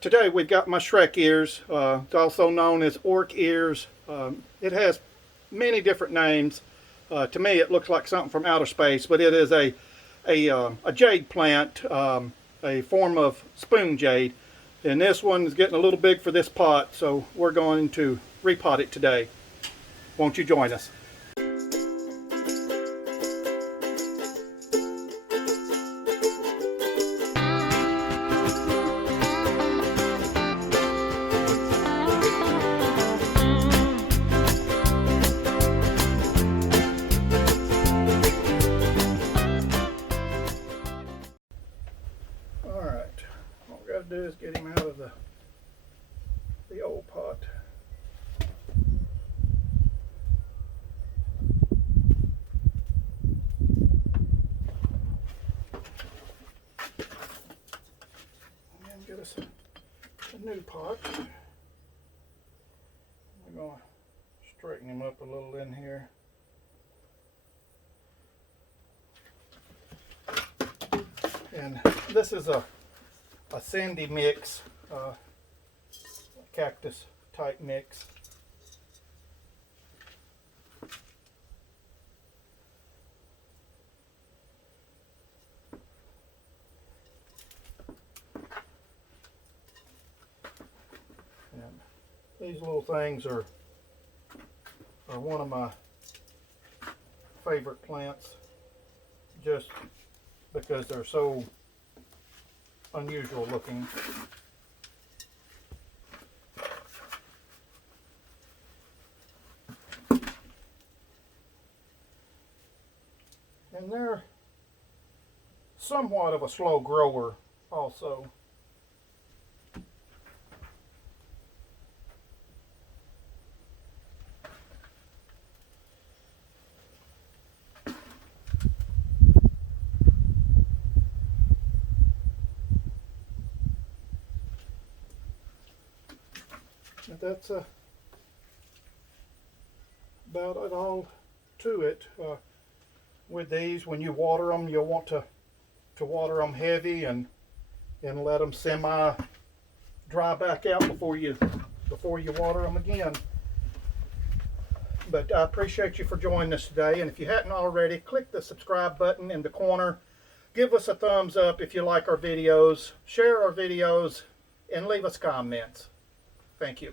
Today we've got my Shrek ears. It's also known as orc ears. It has many different names. To me it looks like something from outer space, but it is a jade plant, a form of spoon jade. And this one is getting a little big for this pot, so we're going to repot it today. Won't you join us? Alright, all we got to do is get him out of the old pot. And get us a new pot. We're going to straighten him up a little in here. And this is a sandy mix, cactus type mix. And these little things are one of my favorite plants, just because they're so unusual looking. And they're somewhat of a slow grower also. But that's about it all to it. With these, when you water them, you'll want to water them heavy and let them semi dry back out before you water them again. But I appreciate you for joining us today, and if you hadn't already, click the subscribe button in the corner. Give us a thumbs up if you like our videos, share our videos, and leave us comments. Thank you.